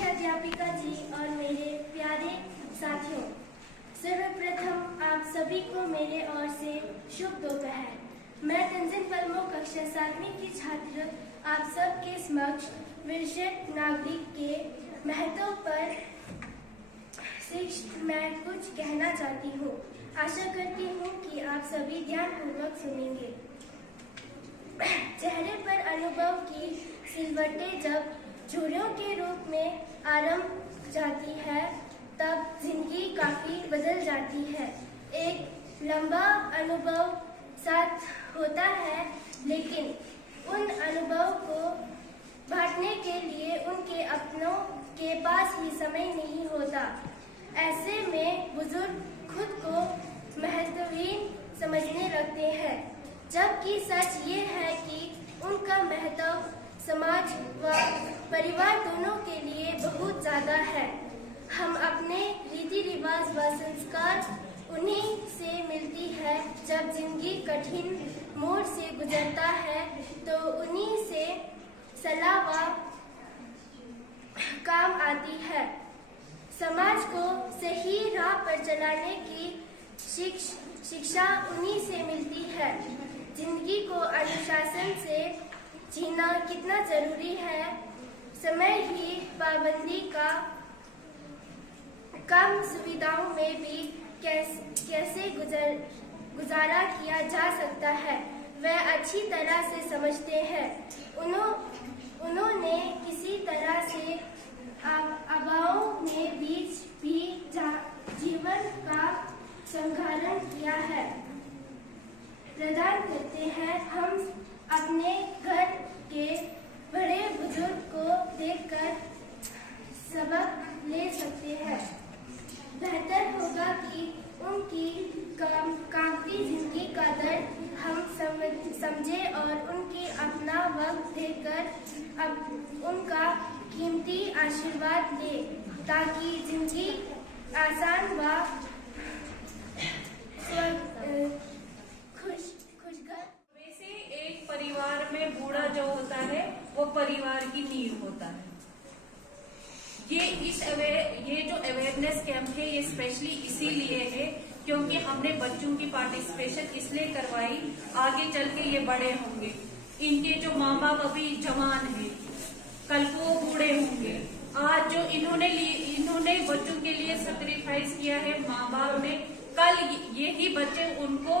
मुख्याध्यापिका जी और मेरे प्यारे साथियों, सर्वप्रथम आप सभी को मेरे ओर से शुभ दोपहर। मैं तंजिन पलमो कक्षा 7वीं की छात्र आप सबके समक्ष वरिष्ठ नागरिक के महत्व पर मैं कुछ कहना चाहती हूँ। आशा करती हूँ कि आप सभी ध्यानपूर्वक सुनेंगे। चेहरे पर अनुभव की सिलवटें जब झुर्रियों के रूप में आरंभ जाती है, तब जिंदगी काफी बदल जाती है। एक लंबा अनुभव साथ होता है, लेकिन उन अनुभव को बांटने के लिए उनके अपनों के पास ही समय नहीं होता। ऐसे में बुजुर्ग खुद को महत्वहीन समझने लगते हैं, जबकि सच ये है कि उनका महत्व समाज व परिवार दोनों के लिए बहुत ज्यादा है। हम अपने रीति रिवाज व संस्कार उन्हीं से मिलती है। जब जिंदगी कठिन मोड़ से गुजरता है तो उन्हीं से सलाह व काम आती है। समाज को सही राह पर चलाने की शिक्षा उन्हीं से मिलती है। जिंदगी को अनुशासन से जीना कितना जरूरी है, समय ही पाबंदी का कम सुविधाओं में भी कैसे गुजारा किया जा सकता है, वह अच्छी तरह से समझते हैं। उन्होंने किसी तरह से अभावों में बीच भी जीवन का संघारण किया है, प्रदान करते हैं। हम अपने घर के बड़े बुजुर्ग को देखकर सबक ले सकते हैं। बेहतर होगा कि उनकी कांपती जिंदगी का दर्द हम समझे और उनकी अपना वक्त देकर अब उनका कीमती आशीर्वाद ले, ताकि जिंदगी आसान व खुशगर। वैसे एक परिवार में बूढ़ा जो होता है वो परिवार की नींव होता है। ये जो अवेयरनेस कैंप है ये स्पेशली इसीलिए है क्योंकि हमने बच्चों की पार्टिसिपेशन इसलिए करवाई, आगे चल के ये बड़े होंगे, इनके जो माँ बाप अभी जवान हैं, कल को वो बूढ़े होंगे। आज जो इन्होंने बच्चों के लिए सेक्रीफाइस किया है माँ बाप ने, कल यही बच्चे उनको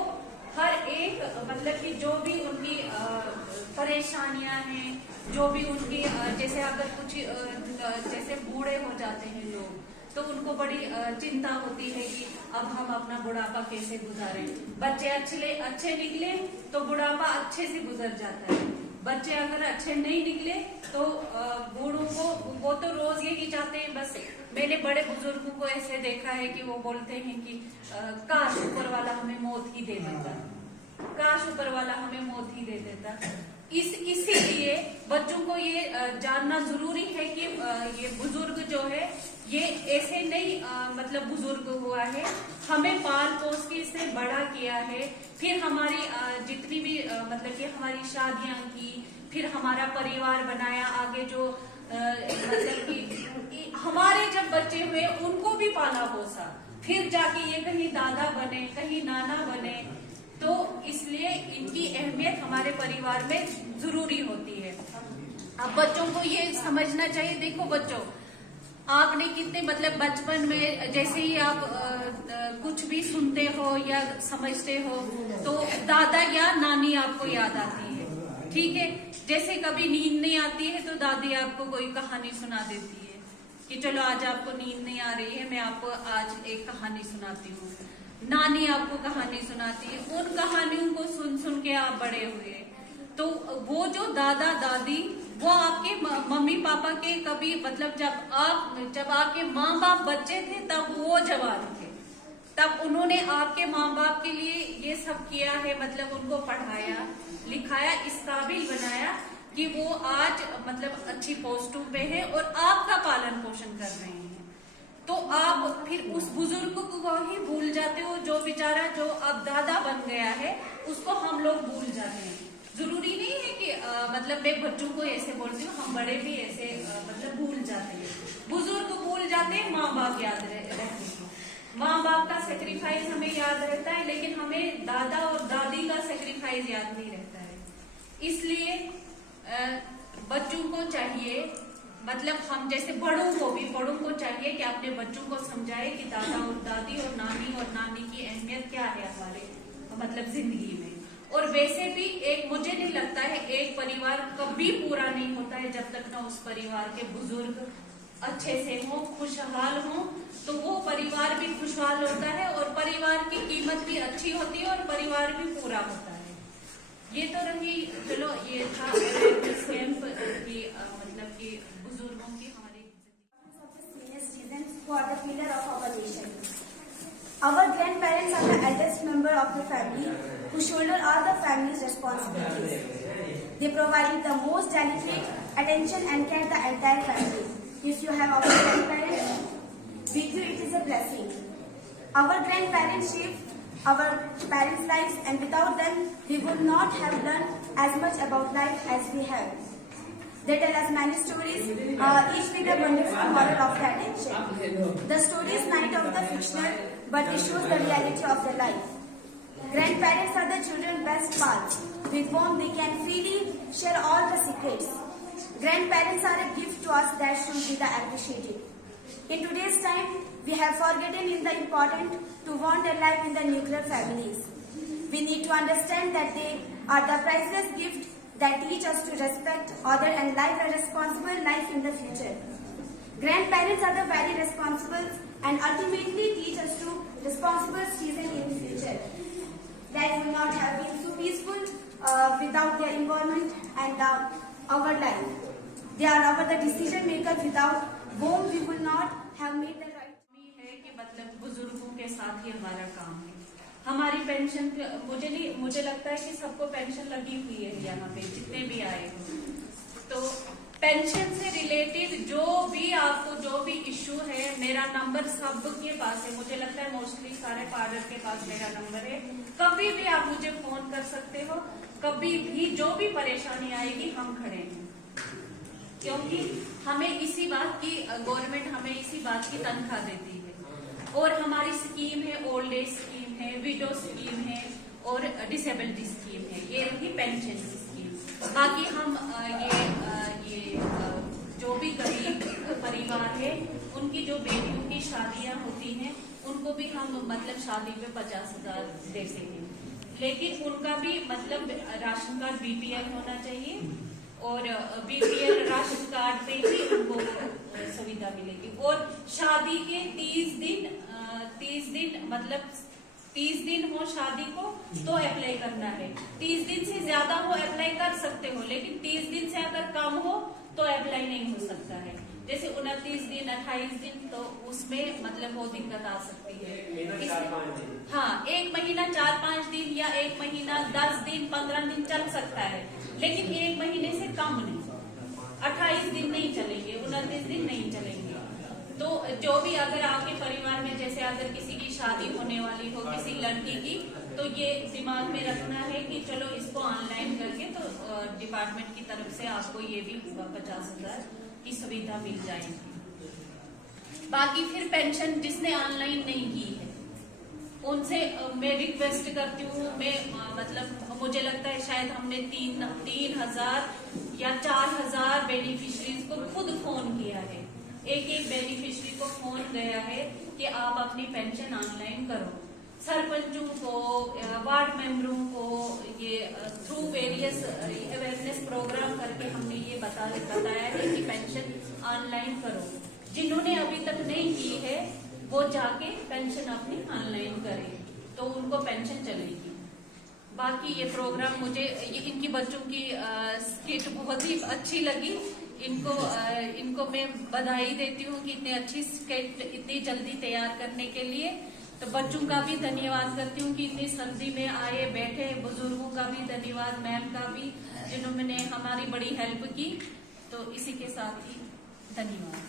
हर एक मतलब कि जो भी उनकी परेशानियां हैं, जो भी उनकी जैसे अगर कुछ जैसे बूढ़े हो जाते हैं लोग तो उनको बड़ी चिंता होती है कि अब हम अपना बुढ़ापा कैसे गुजारें। बच्चे अच्छे निकले तो बुढ़ापा अच्छे से गुजर जाता है। बच्चे अगर अच्छे नहीं निकले तो बूढ़ों को वो तो रोज यही चाहते हैं। बस मैंने बड़े बुजुर्गों को ऐसे देखा है कि वो बोलते हैं कि काश ऊपर वाला हमें मौत ही दे देता, काश ऊपर वाला हमें मौत ही दे देता। इसीलिए बच्चों को ये जानना जरूरी है कि ये बुजुर्ग जो है ये ऐसे नहीं मतलब बुजुर्ग हुआ है, हमें पाल पोस के इससे बड़ा किया है, फिर हमारी जितनी भी मतलब कि हमारी शादियां की, फिर हमारा परिवार बनाया, आगे जो मतलब कि हमारे जब बच्चे हुए उनको भी पाला पोसा, फिर जाके ये कहीं दादा बने, कहीं नाना बने। तो इसलिए इनकी अहमियत हमारे परिवार में जरूरी होती है। अब बच्चों को ये समझना चाहिए। देखो बच्चों, आपने कितने मतलब बचपन में जैसे ही आप कुछ भी सुनते हो या समझते हो तो दादा या नानी आपको याद आती है, ठीक है। जैसे कभी नींद नहीं आती है तो दादी आपको कोई कहानी सुना देती है कि चलो आज आपको नींद नहीं आ रही है, मैं आपको आज एक कहानी सुनाती हूँ। नानी आपको कहानी सुनाती है, उन कहानियों को सुन सुन के आप बड़े हुए। तो वो जो दादा दादी वो आपके मम्मी पापा के कभी मतलब जब आपके माँ बाप बच्चे थे तब वो जवान थे, तब उन्होंने आपके माँ बाप के लिए ये सब किया है, मतलब उनको पढ़ाया लिखाया, इस काबिल बनाया कि वो आज मतलब अच्छी पोस्टों पे है और आपका पालन पोषण कर रहे हैं। तो आप फिर उस बुजुर्ग को ही भूल जाते हो, जो बेचारा जो अब दादा बन गया है उसको हम लोग भूल जाते हैं। जरूरी नहीं है कि मतलब मैं बच्चों को ऐसे बोलती हूँ, हम बड़े भी ऐसे मतलब भूल जाते हैं। बाप याद रहते हैं। माँ बाप का सेक्रीफाइस हमें याद रहता है, लेकिन हमें दादा और दादी का सेक्रीफाइस याद नहीं रहता है। इसलिए बच्चों को चाहिए, मतलब हम जैसे बड़ों को चाहिए कि अपने बच्चों को समझाए कि दादा और दादी और नानी की अहमियत क्या है हमारे मतलब जिंदगी में। और वैसे भी मुझे नहीं लगता है एक परिवार कभी पूरा नहीं होता है जब तक ना उस परिवार के बुजुर्ग अच्छे से हो, खुशहाल हो, तो वो परिवार भी खुशहाल होता है और परिवार की कीमत भी अच्छी होती है और परिवार भी पूरा होता है। ये तो रही, चलो ये था अवेयरनेस कैंप की मतलब कि बुजुर्गों की हमारी senior citizens who are the pillar of our nation. Our grandparents are the eldest member of the family who shoulder all the family's responsibilities. They provide the most delicate attention and care the entire family. If you have our grandparents with you, it is a blessing. Our grandparents shaped our parents' lives, and without them, we would not have learned as much about life as we have. They tell us many stories, each with a wonderful moral of the attention. The story is neither of the fictional, but it shows the reality of the life. Grandparents are the children's best pals, with whom they can freely share all the secrets. Grandparents are a gift to us that should be appreciated. In today's time, we have forgotten in the important to want a life in the nuclear families. We need to understand that they are the priceless gift that teach us to respect others and live a responsible life in the future. Grandparents are the very responsible and ultimately teach us to responsible citizen in the future. Life would not have been so peaceful without their involvement and our life. They are our the decision maker without whom we would not have made the right. है कि मतलब बुजुर्गों के साथ ही हमारा काम है। हमारी पेंशन मुझे लगता है कि सबको पेंशन लगी हुई है यहाँ पे जितने भी आए हो। तो पेंशन से रिलेटेड जो भी इश्यू है, मेरा नंबर सबके पास है। मुझे लगता है मोस्टली सारे फादर के पास मेरा नंबर है। कभी भी आप मुझे फोन कर सकते हो, कभी भी जो भी परेशानी आएगी हम खड़े हैं, क्योंकि हमें इसी बात की गवर्नमेंट हमें इसी बात की तनख्वाह देती है। और हमारी स्कीम है, ओल्ड एज स्कीम है, विडो स्कीम है और डिसेबिलिटी स्कीम है। ये रही पेंशन की स्कीम। बाकी हम ये जो भी गरीब परिवार है उनकी जो बेटियों की शादियां होती हैं उनको भी हम मतलब शादी पे 50,000 देते हैं, लेकिन उनका भी मतलब राशन कार्ड बीपीएल होना चाहिए और बीपीएल राशन कार्ड पे ही उनको सुविधा मिलेगी। और शादी के 30 दिन मतलब 30 दिन हो शादी को तो अप्लाई करना है। 30 दिन से ज्यादा हो अप्लाई कर सकते हो, लेकिन 30 दिन से अगर कम हो तो अप्लाई नहीं हो सकता है। जैसे 29 दिन 28 दिन तो उसमें मतलब वो दिक्कत आ सकती है। हाँ, 1 महीना 4-5 दिन या 1 महीना 10 दिन 15 दिन चल सकता है, लेकिन 1 महीने से कम नहीं। 28 दिन नहीं चलेंगे, 29 दिन नहीं चलेंगे। तो जो भी अगर आपके परिवार में जैसे अगर किसी की शादी होने वाली हो किसी लड़की की, तो ये दिमाग में रखना है कि चलो इसको ऑनलाइन करके तो डिपार्टमेंट की तरफ से आपको ये भी 50,000 की सुविधा मिल जाएगी। बाकी फिर पेंशन जिसने ऑनलाइन नहीं की है उनसे मैं रिक्वेस्ट करती हूँ, मैं मतलब मुझे लगता है शायद हमने 3,000 या 4,000 बेनिफिशरीज को खुद फोन किया है। एक बेनिफिशरी को फोन गया है कि आप अपनी पेंशन ऑनलाइन करो। सरपंचों को, वार्ड मेंबरों को ये थ्रू वेरियस अवेयरनेस प्रोग्राम करके हमने ये बताया है कि पेंशन ऑनलाइन करो। जिन्होंने अभी तक नहीं की है वो जाके पेंशन अपनी ऑनलाइन करें तो उनको पेंशन चलेगी। बाकी ये प्रोग्राम मुझे इनकी बच्चों की स्किट बहुत ही अच्छी लगी। इनको मैं बधाई देती हूँ कि इतनी अच्छी स्किट इतनी जल्दी तैयार करने के लिए। तो बच्चों का भी धन्यवाद करती हूँ कि इतनी सर्दी में आए बैठे। बुजुर्गों का भी धन्यवाद, मैम का भी जिन्होंने हमारी बड़ी हेल्प की। तो इसी के साथ ही धन्यवाद।